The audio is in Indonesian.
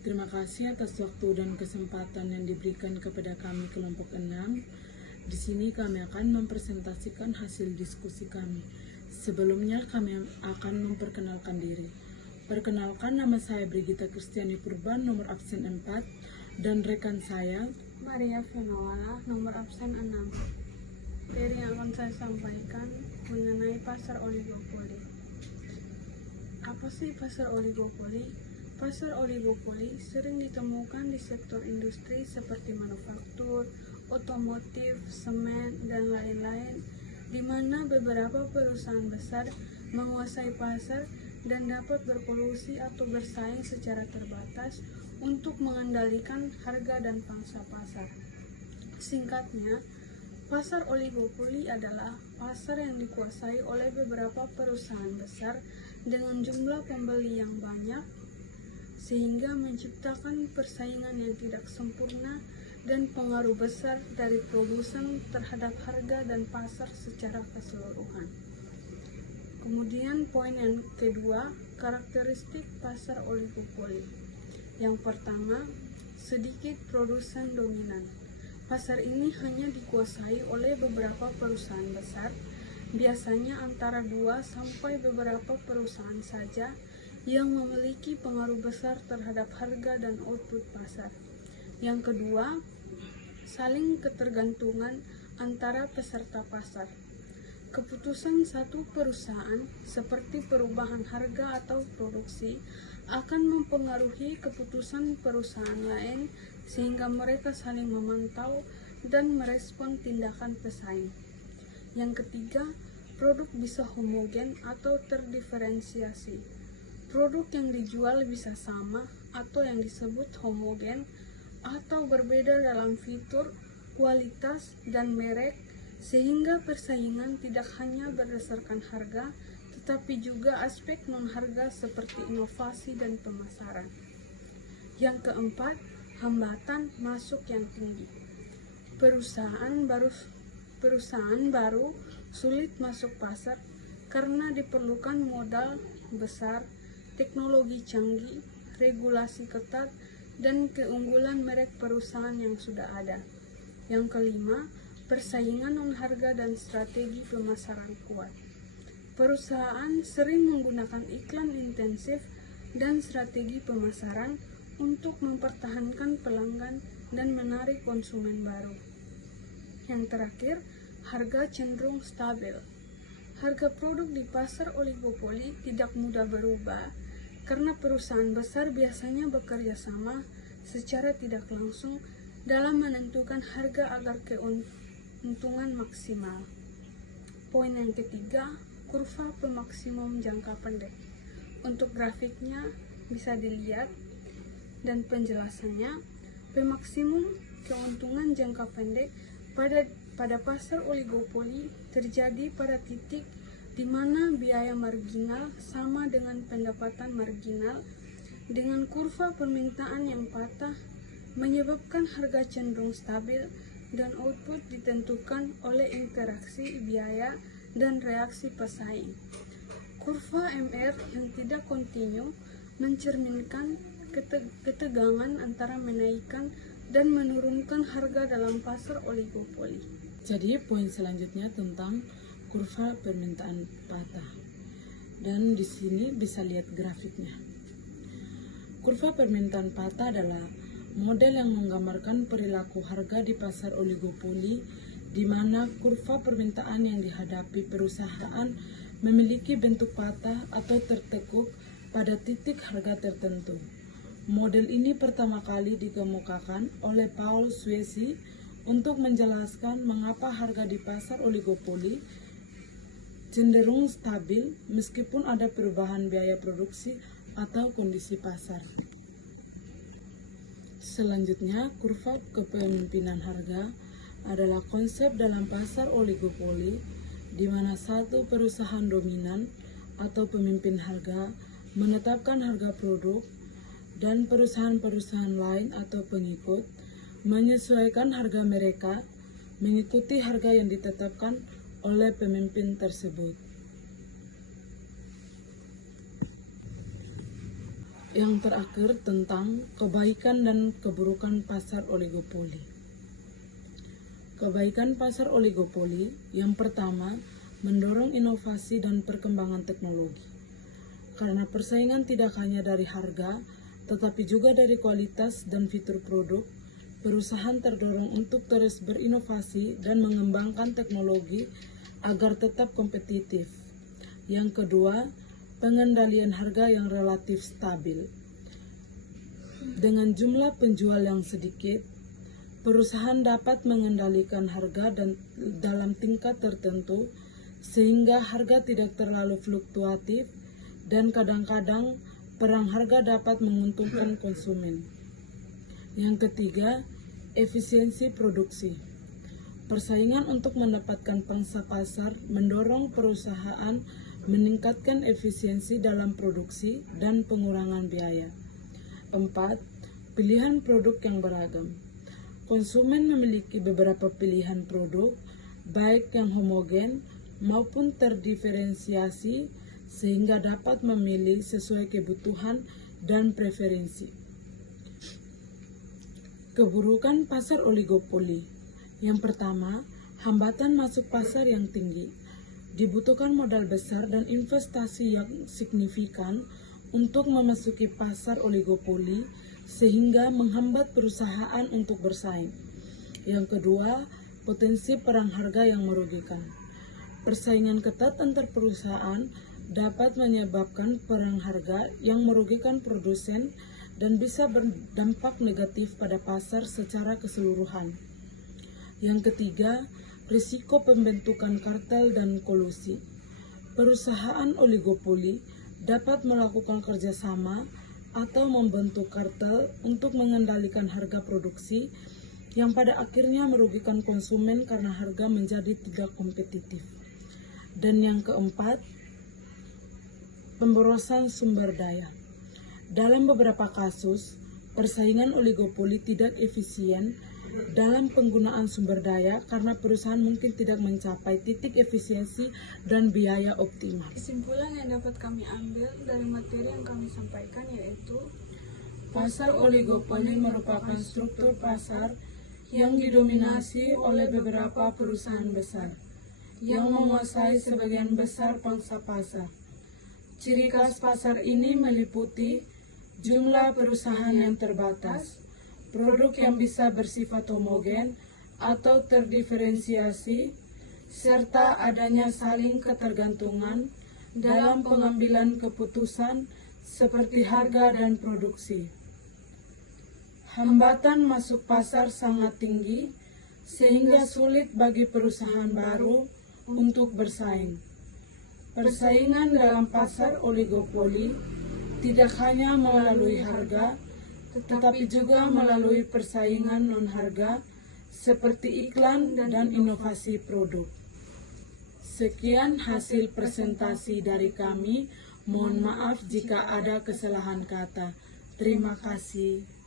Terima kasih atas waktu dan kesempatan yang diberikan kepada kami kelompok 6. Di sini kami akan mempresentasikan hasil diskusi kami. Sebelumnya kami akan memperkenalkan diri. Perkenalkan, nama saya Brigita Kristiani Purban, nomor absen 4, dan rekan saya Maria Fenola, nomor absen 6. Materi yang akan saya sampaikan mengenai pasar oligopoli. Apa sih pasar oligopoli? Pasar oligopoli sering ditemukan di sektor industri seperti manufaktur, otomotif, semen, dan lain-lain, di mana beberapa perusahaan besar menguasai pasar dan dapat berkolusi atau bersaing secara terbatas untuk mengendalikan harga dan pangsa pasar. Singkatnya, pasar oligopoli adalah pasar yang dikuasai oleh beberapa perusahaan besar dengan jumlah pembeli yang banyak, sehingga menciptakan persaingan yang tidak sempurna dan pengaruh besar dari produsen terhadap harga dan pasar secara keseluruhan. Kemudian poin yang kedua, karakteristik pasar oligopoli. Yang pertama, sedikit produsen dominan. Pasar ini hanya dikuasai oleh beberapa perusahaan besar, biasanya antara 2 sampai beberapa perusahaan saja yang memiliki pengaruh besar terhadap harga dan output pasar. Yang kedua, saling ketergantungan antara peserta pasar. Keputusan satu perusahaan seperti perubahan harga atau produksi akan mempengaruhi keputusan perusahaan lain, sehingga mereka saling memantau dan merespon tindakan pesaing. Yang ketiga, produk bisa homogen atau terdiferensiasi. Produk yang dijual bisa sama atau yang disebut homogen atau berbeda dalam fitur, kualitas, dan merek, sehingga persaingan tidak hanya berdasarkan harga, tetapi juga aspek non-harga seperti inovasi dan pemasaran. Yang keempat, hambatan masuk yang tinggi. Perusahaan baru sulit masuk pasar karena diperlukan modal besar, teknologi canggih, regulasi ketat, dan keunggulan merek perusahaan yang sudah ada. Yang kelima, persaingan non-harga dan strategi pemasaran kuat. Perusahaan sering menggunakan iklan intensif dan strategi pemasaran untuk mempertahankan pelanggan dan menarik konsumen baru. Yang terakhir, harga cenderung stabil. Harga produk di pasar oligopoli tidak mudah berubah karena perusahaan besar biasanya bekerja sama secara tidak langsung dalam menentukan harga agar keuntungan maksimal. Poin yang ketiga, kurva pemaksimum jangka pendek. Untuk grafiknya bisa dilihat dan penjelasannya, pemaksimum keuntungan jangka pendek pada pasar oligopoli terjadi pada titik di mana biaya marginal sama dengan pendapatan marginal, dengan kurva permintaan yang patah menyebabkan harga cenderung stabil dan output ditentukan oleh interaksi biaya dan reaksi pesaing. Kurva MR yang tidak kontinu mencerminkan ketegangan antara menaikkan dan menurunkan harga dalam pasar oligopoli. Jadi poin selanjutnya tentang kurva permintaan patah. Dan di sini bisa lihat grafiknya. Kurva permintaan patah adalah model yang menggambarkan perilaku harga di pasar oligopoli, di mana kurva permintaan yang dihadapi perusahaan memiliki bentuk patah atau tertekuk pada titik harga tertentu. Model ini pertama kali dikemukakan oleh Paul Swayze untuk menjelaskan mengapa harga di pasar oligopoli cenderung stabil meskipun ada perubahan biaya produksi atau kondisi pasar. Selanjutnya, kurva kepemimpinan harga adalah konsep dalam pasar oligopoli di mana satu perusahaan dominan atau pemimpin harga menetapkan harga produk dan perusahaan-perusahaan lain atau pengikut menyesuaikan harga mereka mengikuti harga yang ditetapkan oleh pemimpin tersebut. Yang terakhir tentang kebaikan dan keburukan pasar oligopoli. Kebaikan pasar oligopoli yang pertama, mendorong inovasi dan perkembangan teknologi. Karena persaingan tidak hanya dari harga, tetapi juga dari kualitas dan fitur produk, perusahaan terdorong untuk terus berinovasi dan mengembangkan teknologi agar tetap kompetitif. Yang kedua, pengendalian harga yang relatif stabil. Dengan jumlah penjual yang sedikit, perusahaan dapat mengendalikan harga dalam tingkat tertentu sehingga harga tidak terlalu fluktuatif dan kadang-kadang perang harga dapat menguntungkan konsumen. Yang ketiga, efisiensi produksi. Persaingan untuk mendapatkan pangsa pasar mendorong perusahaan meningkatkan efisiensi dalam produksi dan pengurangan biaya. 4. Pilihan produk yang beragam. Konsumen memiliki beberapa pilihan produk, baik yang homogen maupun terdiferensiasi, sehingga dapat memilih sesuai kebutuhan dan preferensi. Keburukan pasar oligopoli. Yang pertama, hambatan masuk pasar yang tinggi. Dibutuhkan modal besar dan investasi yang signifikan untuk memasuki pasar oligopoli sehingga menghambat perusahaan untuk bersaing. Yang kedua, potensi perang harga yang merugikan. Persaingan ketat antar perusahaan dapat menyebabkan perang harga yang merugikan produsen dan bisa berdampak negatif pada pasar secara keseluruhan. Yang ketiga, risiko pembentukan kartel dan kolusi. Perusahaan oligopoli dapat melakukan kerjasama atau membentuk kartel untuk mengendalikan harga produksi yang pada akhirnya merugikan konsumen karena harga menjadi tidak kompetitif. Dan yang keempat, pemborosan sumber daya. Dalam beberapa kasus, persaingan oligopoli tidak efisien dalam penggunaan sumber daya karena perusahaan mungkin tidak mencapai titik efisiensi dan biaya optimal. Kesimpulan yang dapat kami ambil dari materi yang kami sampaikan yaitu pasar oligopoli merupakan struktur pasar yang didominasi oleh beberapa perusahaan besar yang menguasai sebagian besar pangsa pasar. Ciri khas pasar ini meliputi jumlah perusahaan yang terbatas, produk yang bisa bersifat homogen atau terdiferensiasi, serta adanya saling ketergantungan dalam pengambilan keputusan seperti harga dan produksi. Hambatan masuk pasar sangat tinggi, sehingga sulit bagi perusahaan baru untuk bersaing. Persaingan dalam pasar oligopoli tidak hanya melalui harga, tetapi juga melalui persaingan non-harga seperti iklan dan inovasi produk. Sekian hasil presentasi dari kami. Mohon maaf jika ada kesalahan kata. Terima kasih.